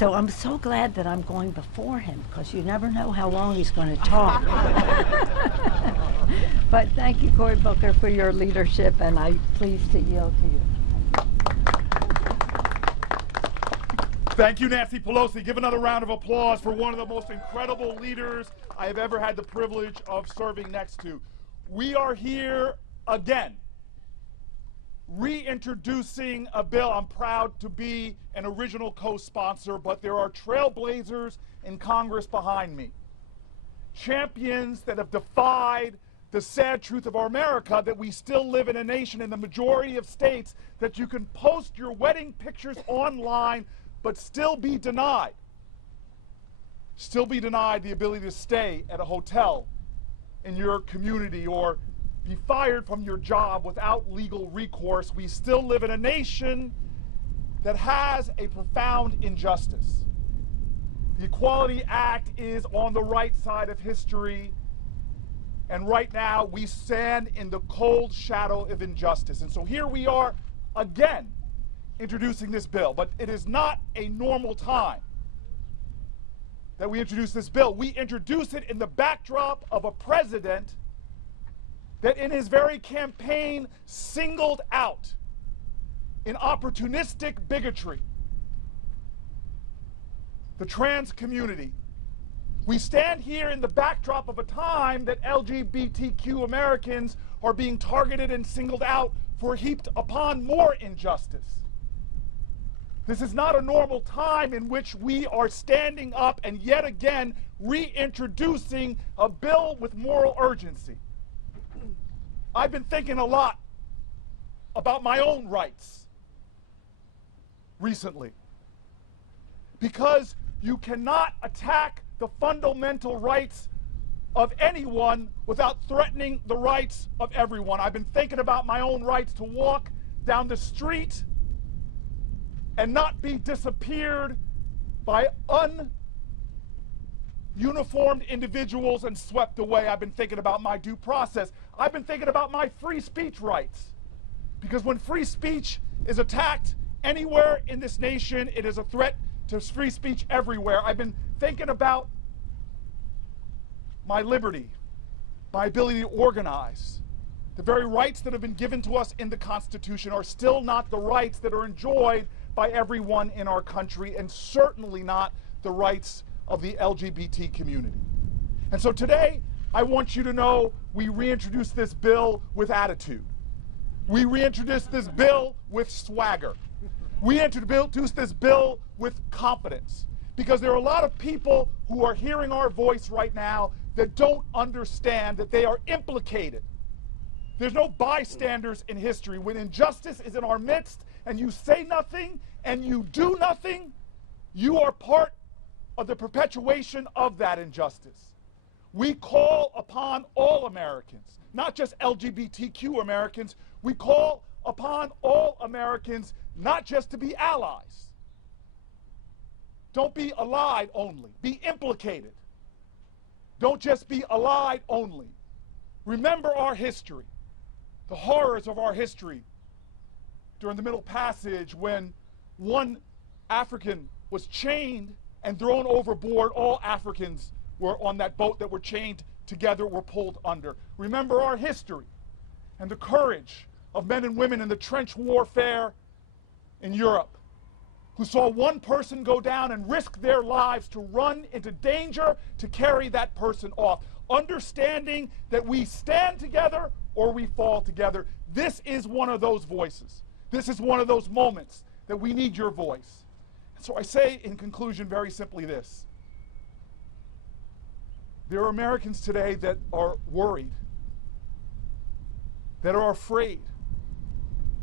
So I'm so glad that I'm going before him, because you never know how long he's going to talk. But thank you, Cory Booker, for your leadership, and I'm pleased to yield to you. Thank you, Nancy Pelosi. Give another round of applause for one of the most incredible leaders I have ever had the privilege of serving next to. We are here again, reintroducing a bill. I'm proud to be an original co-sponsor, but there are trailblazers in Congress behind me. Champions that have defied the sad truth of our America, that we still live in a nation in the majority of states that you can post your wedding pictures online but still be denied the ability to stay at a hotel in your community or be fired from your job without legal recourse. We still live in a nation that has a profound injustice. The Equality Act is on the right side of history, and right now we stand in the cold shadow of injustice. And so here we are again introducing this bill, but it is not a normal time that we introduce this bill. We introduce it in the backdrop of a president that in his very campaign singled out in opportunistic bigotry the trans community. We stand here in the backdrop of a time that LGBTQ Americans are being targeted and singled out for heaped upon more injustice. This is not a normal time in which we are standing up and yet again reintroducing a bill with moral urgency. I've been thinking a lot about my own rights recently, because you cannot attack the fundamental rights of anyone without threatening the rights of everyone. I've been thinking about my own rights to walk down the street and not be disappeared by ununiformed individuals and swept away. I've been thinking about my due process. I've been thinking about my free speech rights, because when free speech is attacked anywhere in this nation, it is a threat to free speech everywhere. I've been thinking about my liberty, my ability to organize. The very rights that have been given to us in the Constitution are still not the rights that are enjoyed by everyone in our country, and certainly not the rights of the LGBT community. And so today, I want you to know we reintroduce this bill with attitude. We reintroduce this bill with swagger. We introduce this bill with confidence, because there are a lot of people who are hearing our voice right now that don't understand that they are implicated. There's no bystanders in history. When injustice is in our midst and you say nothing and you do nothing, you are part of the perpetuation of that injustice. We call upon all Americans, not just LGBTQ Americans. We call upon all Americans not just to be allies. Don't be allied only. Be implicated. Don't just be allied only. Remember our history, the horrors of our history during the Middle Passage, when one African was chained and thrown overboard. All Africans were on that boat that were chained together, were pulled under. Remember our history and the courage of men and women in the trench warfare in Europe, who saw one person go down and risk their lives to run into danger to carry that person off. Understanding that we stand together or we fall together. This is one of those voices. This is one of those moments that we need your voice. And so I say in conclusion very simply this. There are Americans today that are worried, that are afraid,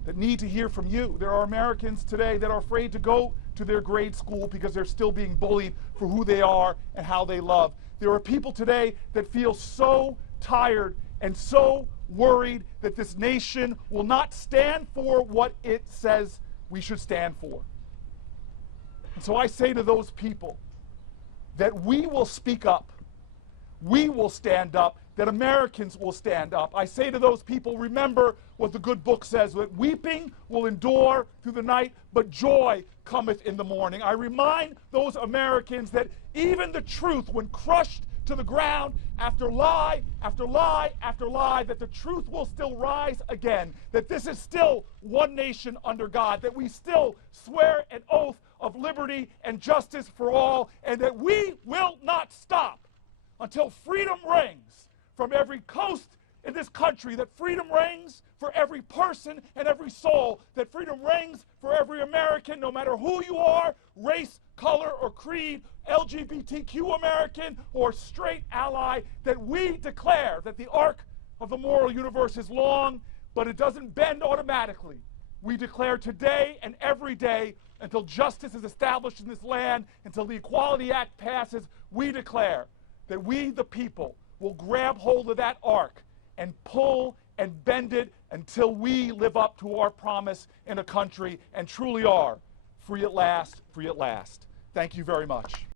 that need to hear from you. There are Americans today that are afraid to go to their grade school because they're still being bullied for who they are and how they love. There are people today that feel so tired and so worried that this nation will not stand for what it says we should stand for. And so I say to those people that we will speak up. we will stand up, that Americans will stand up. I say to those people, remember what the good book says, that weeping will endure through the night, but joy cometh in the morning. I remind those Americans that even the truth, when crushed to the ground after lie, after lie, after lie, that the truth will still rise again, that this is still one nation under God, that we still swear an oath of liberty and justice for all, and that we will not stop until freedom rings from every coast in this country, that freedom reigns for every person and every soul, that freedom reigns for every American, no matter who you are, race, color, or creed, LGBTQ American or straight ally, that we declare that the arc of the moral universe is long, but it doesn't bend automatically. We declare today and every day, until justice is established in this land, until the Equality Act passes, we declare that we, the people, will grab hold of that arc and pull and bend it until we live up to our promise in a country and truly are free at last, free at last. Thank you very much.